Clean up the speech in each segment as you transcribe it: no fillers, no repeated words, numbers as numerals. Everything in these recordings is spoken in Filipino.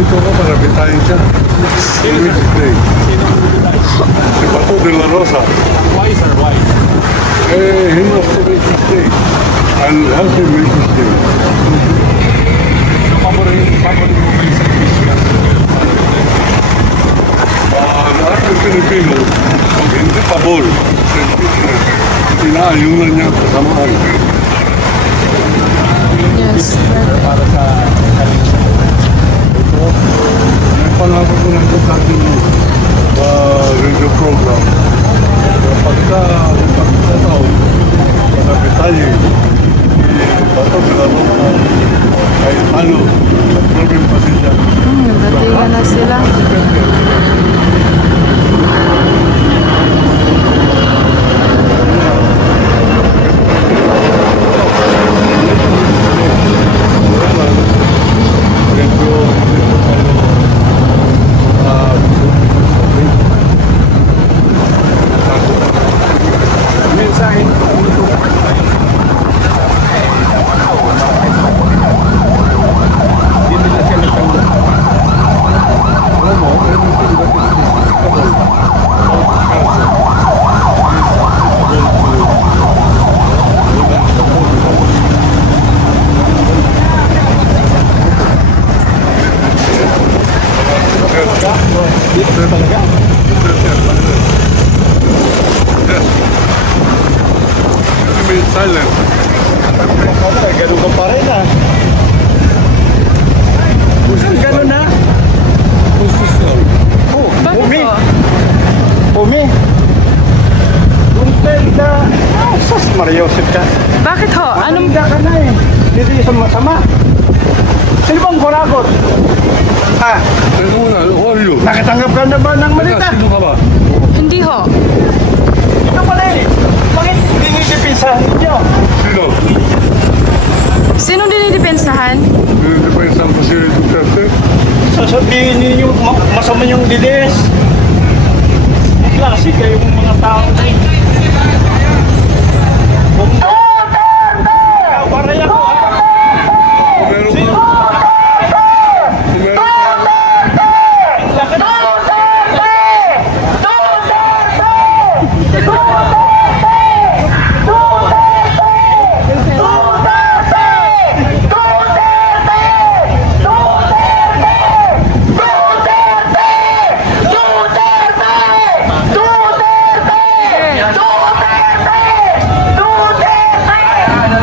Dito ko para bitayin siya. Remix Day. Si Pato de la Rosa. Why, sir? Why? He was to make his day. I'll help him make his day. Paborito mo kayo sa Christian? Lahat ng Pilipino, pag hindi pabor sa impeachment, inaayunan niya kasamaan. Yes. Para sa May pangako ko lang sa atin yung radio program. Pagka taon, sa detalye, Bato de la Rosa ay ano, sa problem pa siya. Nagdatingan na sila. mensahe. Hindi nila siya nagtanggap. Alam mo, everything that is despicable about culture Dito talaga. remain silent. Ganun ka pa rin ah. Ganun na. Position. Bakit Umi. po? Umi. Punta ka. Sus, Mariosip ka. Bakit ho? Anong... Anong ka na eh. Dito yung sama-sama. Sino bang kuragot? Ah, Teka muna, who are you? nakatanggap ka na ba ng malita? Sino ka ba? Hindi ho. Ito pala eh. Bakit dinidepensahan ninyo? Sino? Sino dinidepensahan? Dinidepensa ang Pasiri Duterte? Sasabihin ninyo masama yung dides. Klase kayong mga tao na eh. Kung para yan ko ha. Kung meron ka, kung meron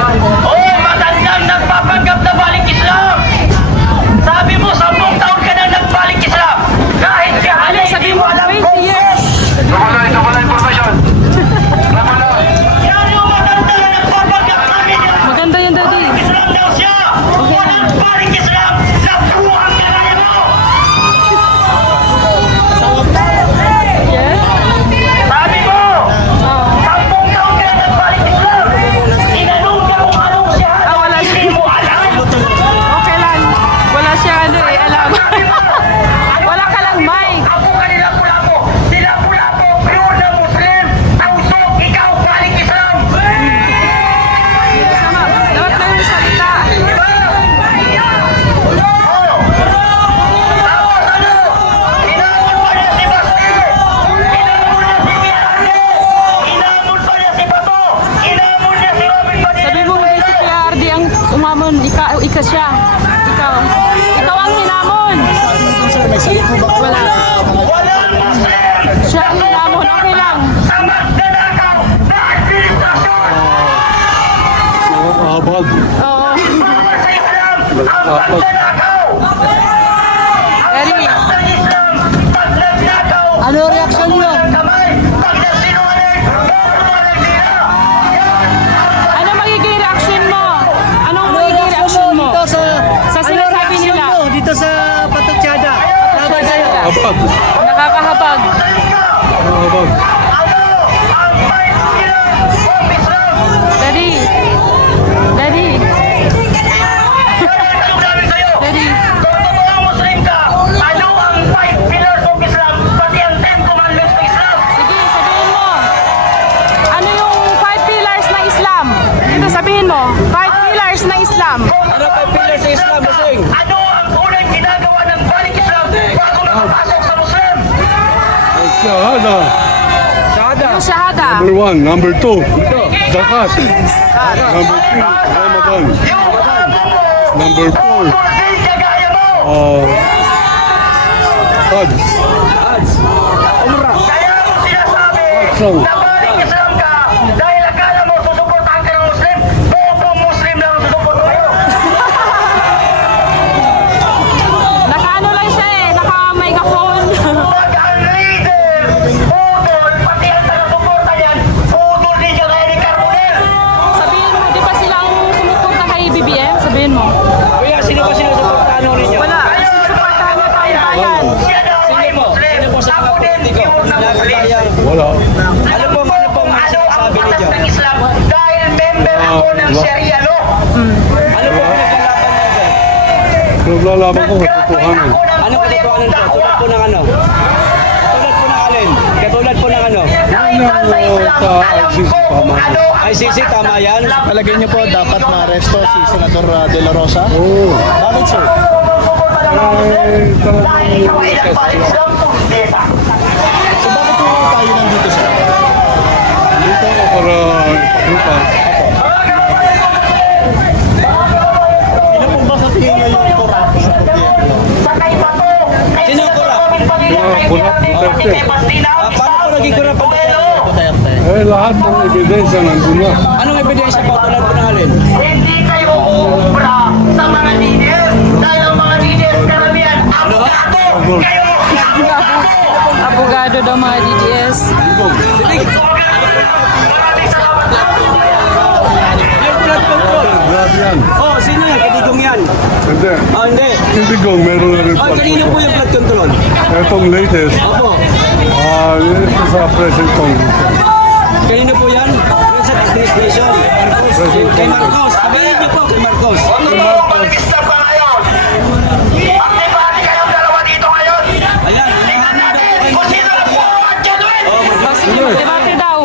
Matandang nagpapanggap na balik Islam! Sabi mo, 10 taon ka na nagbalik Islam! Kahit ka Ano, sabi mo, 20 years. Ito ko na information. yan yung matanda na nagpapanggap namin yan! Maganda yan, Daddy. Islam daw siya! Walang balik Islam! Nabuang ka na yan mo! Yes? Sabi mo, 10 taon ka na nagbalik Islam! Inanong ka kung anong siya! Wala siya. Hindi mo alam! Okay lang. Wala siya ano eh, alam. Wala ka lang mic. Ako kanila pula-po! Sila pula-po! Pure na Muslim! Tausok! Ikaw balik Islam! Sama. Dapat lang yung salita. Sabi mo hindi si PRD ang umamon. Ika siya. Ikaw. Ikaw ang hinamon. Wala. Siya ang hinamon. Okay lang. Nakakahabag. Oo. Nakakahabag. Eri. Ano reaksyon mo? Ano magiging reaction mo? Anong magiging reaction mo? Sa sinasabi nila. Dito sa Patutsada. Habag. Nakakahabag. Nakakahabag. Daddy. Daddy. Daddy. Kung mga Muslim ka, ano ang 5 pillars of Islam? Pati ang 10 commandments ng Islam. Sige, sabihin mo. Ano yung 5 pillars ng Islam? Dito sabihin mo. 5 pillars ng Islam. Ano ang unang ginagawa ng balik Shahada. Yung shahada. Number 1. Number 2. Zakat. Number 3. Ramadan. Number 4. Hajj. Kaya mo sinasabi, So, nabalik Islam ka dahil akala mo susuportahan ka ng Muslim, buong Muslim lang ang susuporto kayo. Naka-ano lang siya eh. Naka-microphone. Pag ang leader, utol, pati ang taga-suporta yan, utol din siya kaya ni Carbonell. Sabihin mo, di ba silang sumupunta kay BBM? Sabihin mo. Kuya, sino ba sinusuportahan ninyo? Wala. Sinusuportahan niya tayong bayan. Siya daw ay Muslim. Ako din, pure na Muslim. wala. Ano pong Ano ang sabi batas ninyo? ng Islam? Dahil member ako ng Sharia law. Ano pong pinaglalaban niyo, sir? Naglalaban ko katotohanan. Ano katotohanan po? Tulad po ng ano? Katulad po ng alin? Katulad po ng ano? Sa ICC, tama. ICC, tama yan? Palagay niyo po dapat ma-aresto si Senator De La Rosa? Oo. Bakit, sir? Talagang So bakit po tayo nandito, sir? dito ako para ipakita. Sino po ba sa tingin niyo yung corrupt sa gobyerno? Sino ang kurap? Kurap Duterte. Paano po naging kurap ang Duterte. Lahat ng ebidensya nandun na. Anong ebidensya po? Tulad po ng alin? Hindi kayo uubra sa mga leader. Dahil ang mga leader karamihan, abogado. Kayo, abogado. Abogado daw mga DDS. Maraming salamat. Yung flood control. Grabe yan. Oh, sino yan? Kadigong yan. Hindi. Oh, hindi. Hindi ko, meron na rin Oh, kanino po yung flood control? Itong latest, Opo. ito sa President Congress. Kanino po yan? Present administration. Marcos. Kay Marcos. Sabihin niyo po kay Marcos. Ano ba ang palikista pa ngayon? Ang debate kayong dalawa dito ngayon. Ayan. Tingnan natin kung sino ang puro at genuine. Debate daw.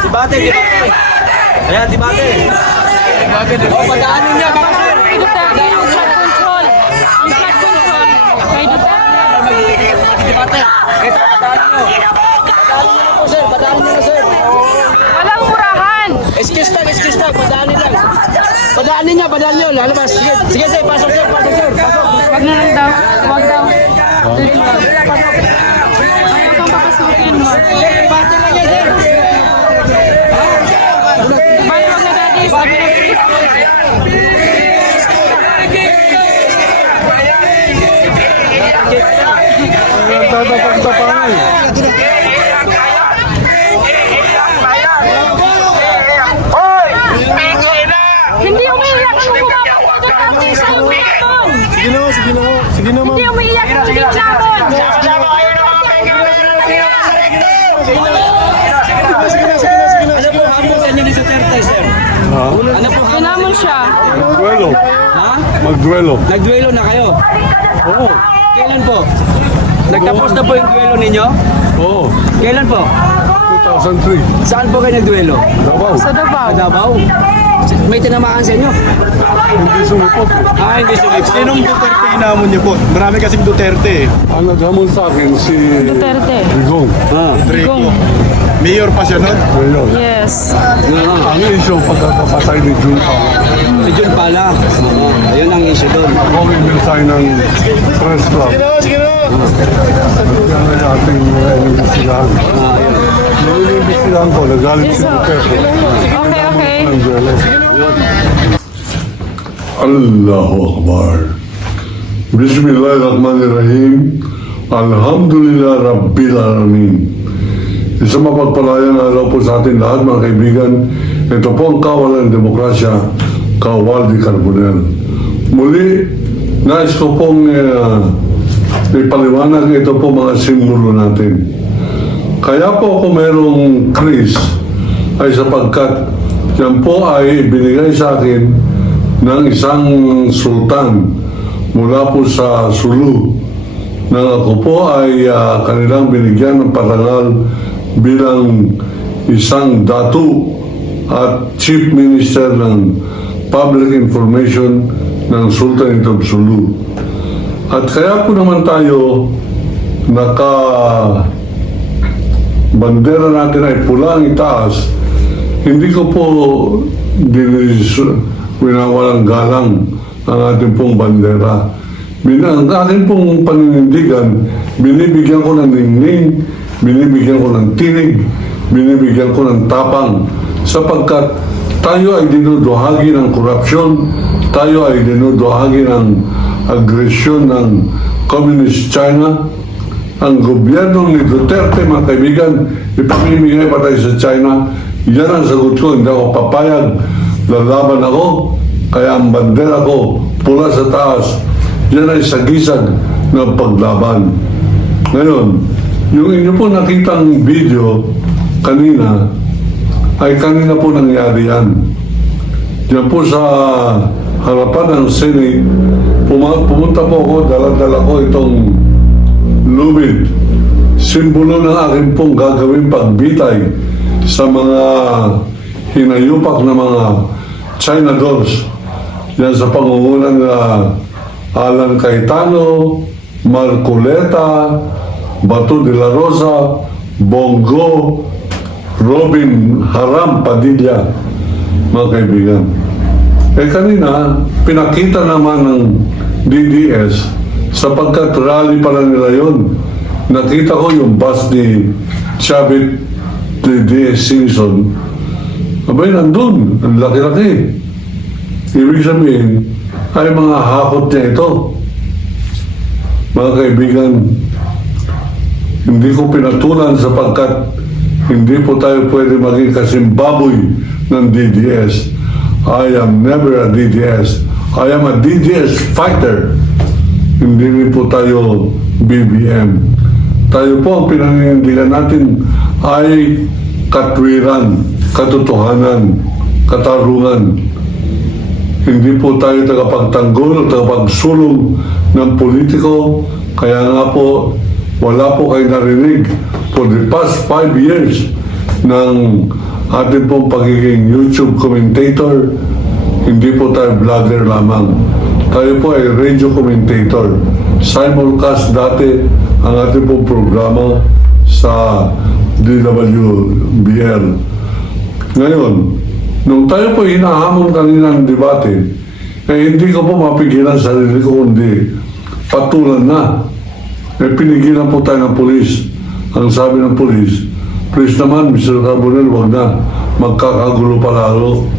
Debate, debate. Ayan, debate. Oh, pagkaanin niya. Baka sir. Kay Duterte yung flood control. Ang flood control kay Duterte. Debate. Ito, pagkaanin niyo. Pagkaanin niyo na po, sir. Pagkaanin niyo na, sir. Walang murahan. Excuse lang. Pagkaanin lang. Pagkaanin niya, pagkaanin niyo. Lalabas. Sige, sige, sir. Pasok, sir. Pasok, sir. Pasok. Wag na lang daw. Wag daw. Ayaw kang papasukin mo. Debate lang yan, sir. Bye, wag na daddy. Sabi na Tatapang-tapangan eh. Hoy! Pingay na! Hindi umiiyak ang humabang kay Duterte sa umiiyak. Sige na, sige na. Sige na, ma'am. Hindi umiiyak ang hindi laban. Sama kayo ng mga pingay na Ano po hamon sa inyo ni Duterte, sir? Ano po hamon? Sinamon siya. Magduelo. Ha? Magduelo. Nagduelo na kayo? Oo. Kailan po? Nagtapos na po yung duelo ninyo? Oo. Kailan po? 2003. Saan po kayo nagduelo? Davao. Sa Davao. Sa Davao? May tinamaan sa inyo? Hindi sumipot. Hindi sumipot. Sinong Duterte hinamon niyo po? Marami kasing Duterte eh. Ang naghamon sa akin si Duterte. Rigong. Gong. Mayor pa siya nun. Ngayon. Yes. Ang issue pagkakapatay ni Junta. Medyo pala. Oo, ayun ang issue doon. Ako may mensahe ng press club. Sige na. Yan ay ating inimbestigahan. Ayun. Yung inimbestigahan ko, nagalit si Duterte. Okay, okay. Ang duelo. Allahu Akbar. Bismillahirrahmanirrahim. Alhamdulillah Rabbil Alamin. Isang mapagpalayang araw po sa atin lahat mga kaibigan. Ito po ang kawalan ng demokrasya, Kawal di Carbonell. Muli, nais ko pong ipaliwanag ito po mga simbolo natin. Kaya po ako merong Chris ay sapagkat yan po ay binigay sa akin ng isang sultan mula po sa Sulu na ako po ay kanilang binigyan ng parangal bilang isang datu at chief minister ng public information ng Sultanate of Sulu. At kaya po naman tayo bandera natin ay pula ang itaas, hindi ko po winawalang galang ang ating pong bandera. Ang aking pong paninindigan, binibigyan ko ng ningning, binibigyan ko ng tinig, binibigyan ko ng tapang, sapagkat tayo ay dinuduhagi ng korupsyon, tayo ay dinuduhagi ng agresyon ng Communist China. Ang gobyerno ni Duterte, mga kaibigan, ipamimigay pa tayo sa China. Yan ang sagot ko, hindi ako papayag. Lalaban ako, kaya ang bandera ko pula sa taas. Yan ay sagisag ng paglaban. Ngayon, yung inyo po nakitang video kanina, ay kanina po nangyari yan. Diyan po sa harapan ng Senate, pumunta po ako, dala-dala ko itong lubid. Simbolo ng aking pong gagawin pagbitay sa mga hinayupak na mga China dolls. Yan sa pangungunan na Alan Cayetano, Marcoleta, Bato de la Rosa, Bongo, Robin Haram Padilla, mga kaibigan. Kanina, pinakita naman ng DDS sapagkat rally pala nila yun. Nakita ko yung bus ni Chavit DDS Simpson. Abay, nandun. Ang laki-laki. Ibig sabihin, ay mga hakot niya ito. Mga kaibigan, hindi ko pinatulan sapagkat hindi po tayo pwede maging kasimbaboy ng DDS. I am never a DDS. I am a DDS fighter. Hindi rin po tayo BBM. Tayo po ang pinaninindigan natin ay katwiran, katotohanan, katarungan. Hindi po tayo tagapagtanggol o tagapagsulong ng politiko. Kaya nga po, wala po kayo narinig for the past 5 years ng ating pong pagiging YouTube commentator. Hindi po tayo vlogger lamang. Tayo po ay radio commentator. Simulcast dati ang ating pong programa sa DWBL. Ngayon, nung tayo po hinahamon kanina ng debate, hindi ko po mapigilan sarili ko, kundi patulan na. Pinigilan po tayo ng pulis. Ang sabi ng pulis, please naman, Mr. Carbonell, wag na. Magkakagulo pa lalo.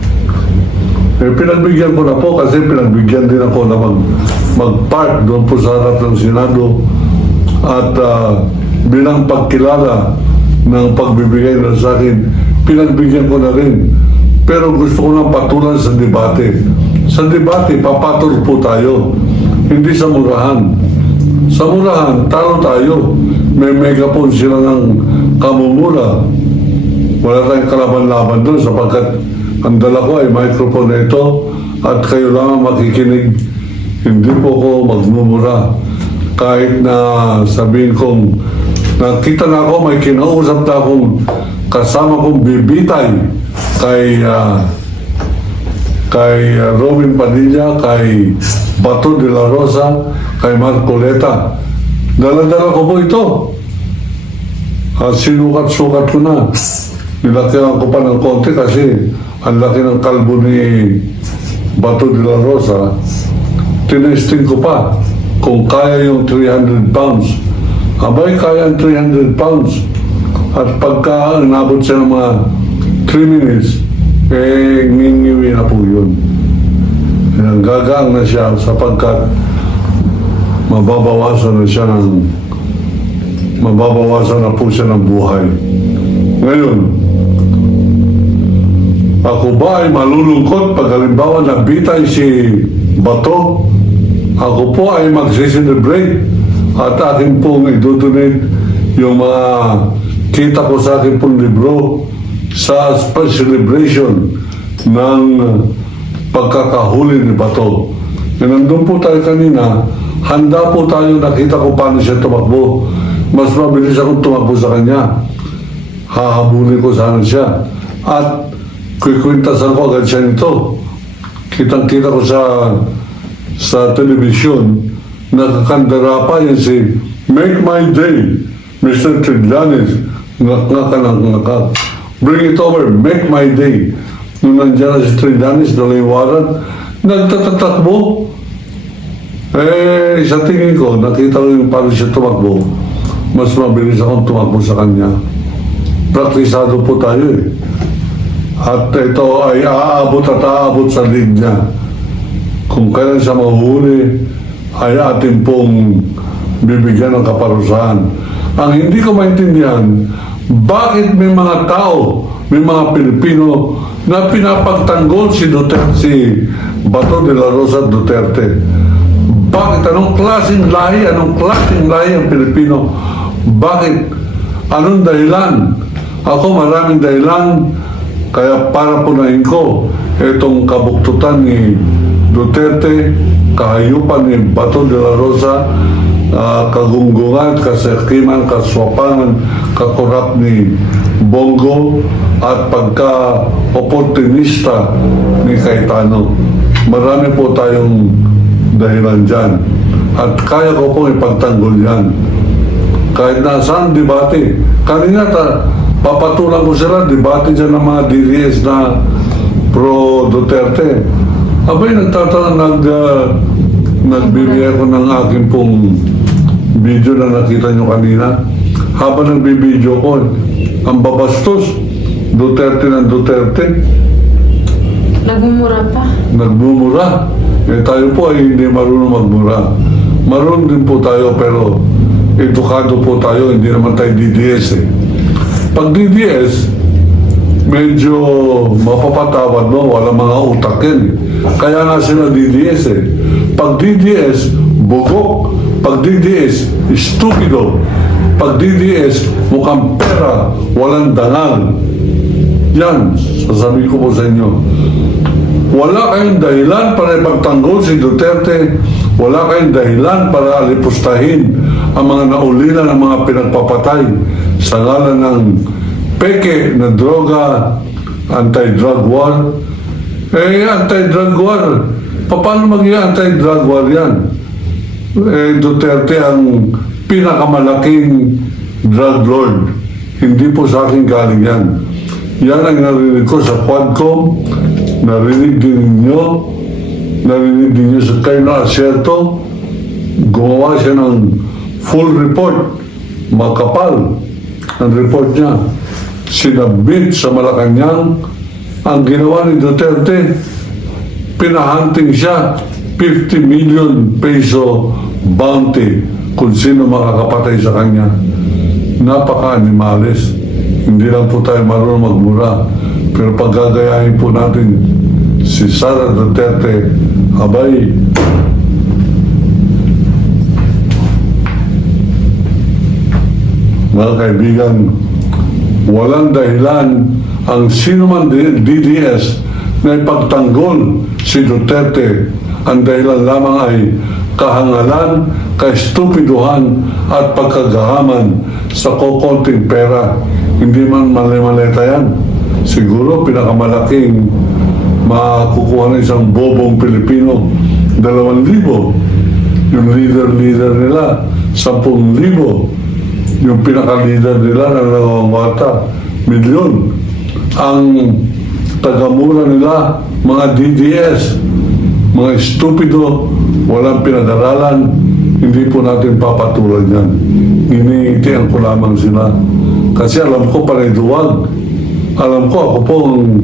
Pinagbigyan ko na po kasi pinagbigyan din ako na mag-park doon po sa harap ng Senado. At bilang pagkilala ng pagbibigay na sa akin, pinagbigyan ko na rin. Pero gusto ko lang patulan sa debate. Sa debate, papatol po tayo. Hindi sa murahan. Sa murahan, talo tayo. May megaphone sila ng kamumura. Wala tayong kalaban-laban doon sapagkat ang dala ko ay microphone na ito at kayo lang makikinig. Hindi po ko magmumura. Kahit na sabihin kong nakita na ako, may kinausap na akong kasama kong bibitay kay Robin Padilla, kay Bato de la Rosa, kay Marcoleta. Dala-dala ko po ito. At sinukat-sukat ko na. Nilakihan ko pa ng konti kasi ang laki ng kalbo ni Bato de la Rosa. Tinesting ko pa kung kaya yung 300 pounds. Abay, kaya ang 300 pounds. At pagka nabot siya ng mga 3 minutes, ngingiwi na po yun. Gagang na siya sapagkat mababawasan na po siya ng buhay. Ngayon, ako ba ay malulungkot pag halimbawa nabitay si Bato? Ako po ay magsiselebrate at akin pong idodonate yung mga kita ko sa akin pong libro sa celebration ng pagkakahuli ni Bato. Nandun po tayo kanina, handa po tayo, nakita ko paano siya tumakbo. Mas mabilis akong tumakbo sa kanya. Hahabulin ko sana siya. At kikwintasan ko agad siya nito. Kitang-kita ko sa telebisyon, nakakandara pa yan si Make my day, Mr. Trillanes. Ngak-ngak ka ng ngak. Bring it over, make my day. Nung nandiyan na si Trillanes, dala yung warrant, nagtatatakbo. Sa tingin ko, nakita ko yung paano siya tumakbo. Mas mabilis akong tumakbo sa kanya. Praktisado po tayo eh. At ito ay aabot at aabot sa lead niya. Kung kailan siya mahuli, ay atin pong bibigyan ng kaparusahan. Ang hindi ko maintindihan, bakit may mga tao, may mga Pilipino na pinapagtanggol si Bato de la Rosa Duterte? Bakit? Anong klaseng lahi ang Pilipino? Bakit? Anong dahilan? Ako maraming dahilan, kaya para punahin ko itong kabuktutan ni Duterte, kahayupan ni Bato de la Rosa, kagunggungan, kasakiman, kaswapangan, kakorap ni Bongo, at pagka-opportunista ni Cayetano. Marami po tayong dahilan dyan. At kaya ko pong ipagtanggol yan. Kahit nasaan debate. Kanina, papatulan ko sila, debate dyan ng mga DDS na pro-Duterte. Abay, nagbibigay ko ng aking pong video na nakita nyo kanina. Habang nagbibideo ko, ang babastos, Duterte ng Duterte. Nagmumura pa. Nagmumura. Tayo po ay hindi marunong magmura. Marunong din po tayo, pero edukado po tayo, hindi naman tayo DDS eh. Pag DDS, medyo mapapatawad mo, wala mga utak yan eh. Kaya nga sila DDS eh. Pag DDS, bugok. Pag DDS, stupido. Pag DDS, mukhang pera, walang dangal. Yan, sasabihin ko po sa inyo. Wala kayong dahilan para ipagtanggol si Duterte. Wala kayong dahilan para alipustahin ang mga naulila ng mga pinagpapatay sa ngalan ng peke na droga, anti-drug war. Anti-drug war. Paano maging anti-drug war yan? Duterte ang pinakamalaking drug lord. Hindi po sa akin galing yan. Yan ang narinig ko sa Quadcom. Narinig din ninyo. Narinig din ninyo sa Colonel Acerto. Gumawa siya ng full report. Makapal ang report niya. Sinabit sa Malacanang. Ang ginawa ni Duterte, pinahunting siya 50 million peso bounty kung sino makakapatay sa kanya. Napaka-animalis. Hindi lang po tayo marunong magmura. Pero pag gagayahin po natin si Sara Duterte, abay, mga kaibigan, walang dahilan ang sino man DDS na ipagtanggol si Duterte. Ang dahilan lamang ay kahangalan, kaestupiduhan at pagkagahaman sa kokonting pera. Hindi man mali-maleta yan. Siguro pinakamalaking makukuha ng isang bobong Pilipino, 2,000. Yung leader nila, 10,000. Yung pinaka-leader nila na nangangawata, 1,000,000. Ang tagamura nila, mga DDS, mga estupido, walang pinag-aralan, hindi po natin papatulan yan. Iniitian ko lamang sila. Kasi alam ko panay-duwag. Alam ko ako po ang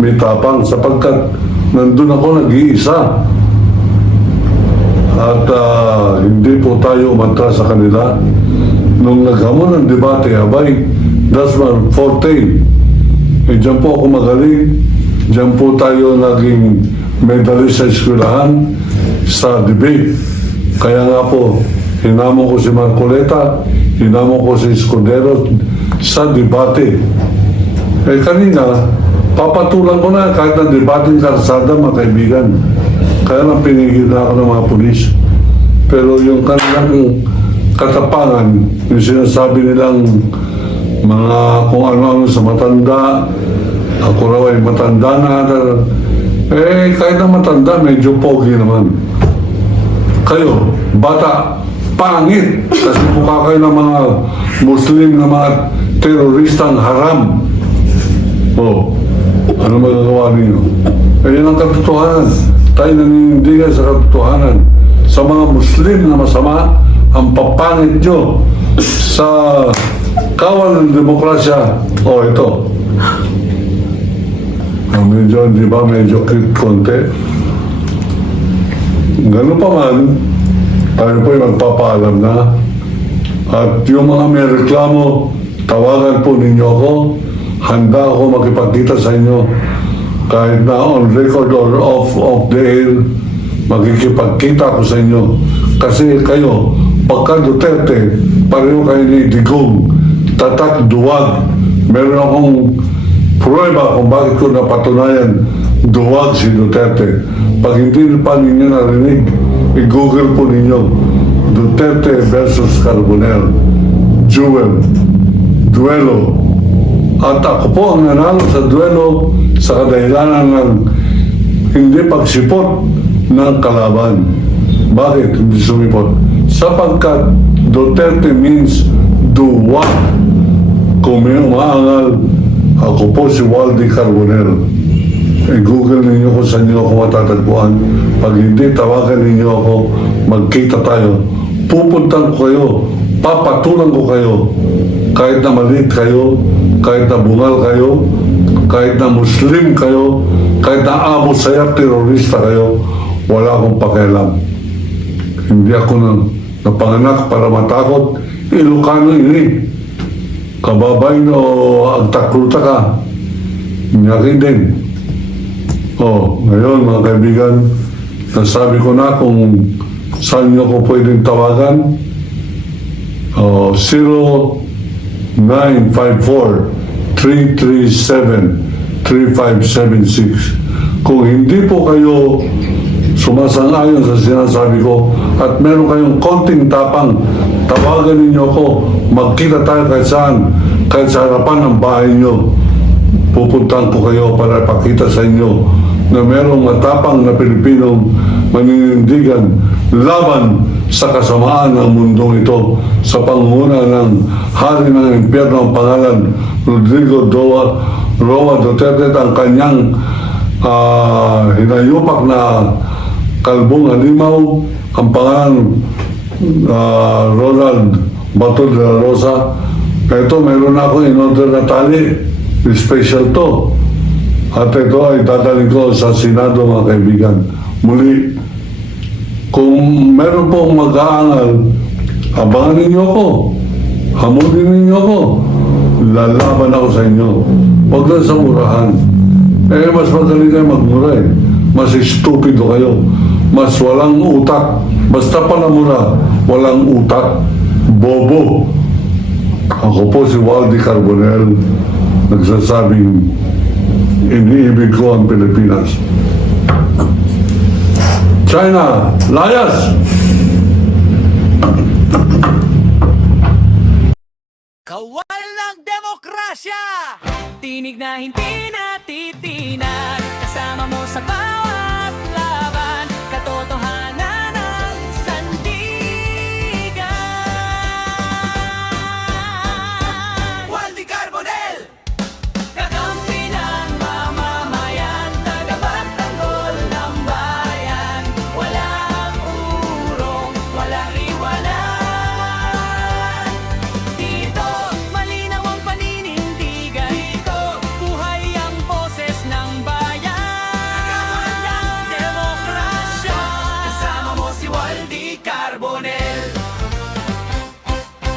may tapang sapagkat nandun ako nag-iisa. At hindi po tayo umantras sa kanila. Nung naghamon ng debate, abay, that's my forte. Diyan po ako magaling. Diyan po tayo naging medalist sa eskwelahan sa debate. Kaya nga po, hinamon ko si Marcoleta, hinamon ko si Escudero sa debate. Kanina, papatulan ko na kahit na debating karsada, mga kaibigan. Kaya lang pinigil na ako ng mga pulis. Pero yung kanilang katapangan, yung sinasabi nilang mga kung ano-ano sa matanda, ako raw ay matanda na. Kahit na matanda, medyo pogi naman. Kayo, bata, pangit. Kasi mukha kayo ng mga Muslim na mga teroristang haram. Oh, ano magagawa ninyo? Ayan ang katotohanan. Tayo naninindigan sa katotohanan. Sa mga Muslim na masama, ang papangit nyo sa kawal ng demokrasya. Oh, ito. Medyo, di ba, medyo cute konti. Ganun pa man, tayo po ay magpapaalam na. At yung mga may reklamo, tawagan po ninyo ako. Handa ako makipagkita sa inyo. Kahit na on record or off the air, magkikipagkita ako sa inyo. Kasi kayo, pagka Duterte, pareho kayo ni Digong, tatak duwag. Meron akong prueba kung bakit ko napatunayan duwag si Duterte. Pag hindi pa ninyo narinig, i-google po ninyo Duterte versus Carbonell, duelo. At ako po ang nanalo sa duelo sa kadahilanan ng hindi pagsipot ng kalaban. Bakit hindi sumipot? Sapagkat Duterte means do what? Kung may umaangal, ako po si Waldy Carbonell. I-google ninyo kung saan niyo ako matatagpuan. Pag hindi, tawagan ninyo ako, magkita tayo. Pupuntan ko kayo, papatulan ko kayo. Kahit na maliit kayo, kahit na bungal kayo, kahit na Muslim kayo, kahit na Abu Sayyaf terorista kayo, wala akong pakialam. Hindi ako napanganak para matakot. Ilocano ini. Kababay no agtakruta ka. Nyakin din. Ngayon mga kaibigan, nasabi ko na kung saan nyo ko pwedeng tawagan. 0954-337-3576. Kung hindi po kayo sumasang-ayon sa sinasabi ko at meron kayong konting tapang, tawagan ninyo ako, magkita tayo kahit sa harapan ng bahay nyo. Pupuntahan ko kayo para ipakita sa inyo na merong matapang na Pilipinong maninindigan laban sa kasamaan ng mundong ito sa pangunguna ng hari ng impyerno ang pangalan Rodrigo Roa Duterte at ang kanyang hinayupak na kalbong alimaw ang pangalan Ronald Bato de la Rosa. Ito, meron ako in-order na tali. Special to. At ito ay dadalhin ko sa Senado, mga kaibigan. Muli, kung meron pong mag-aangal, abangan ninyo ako. Hamulin ninyo ako. Lalaban ako sa inyo. Huwag lang sa murahan. Mas magaling kayo magmura eh. Mas stupido kayo. Mas walang utak. Basta pala mura, walang utak. Bobo. Ako po si Waldy Carbonell, nagsasabing iniibig ko ang Pilipinas. China, layas! Kawal ng demokrasya! Tinig na hindi natitinag, kasama mo sa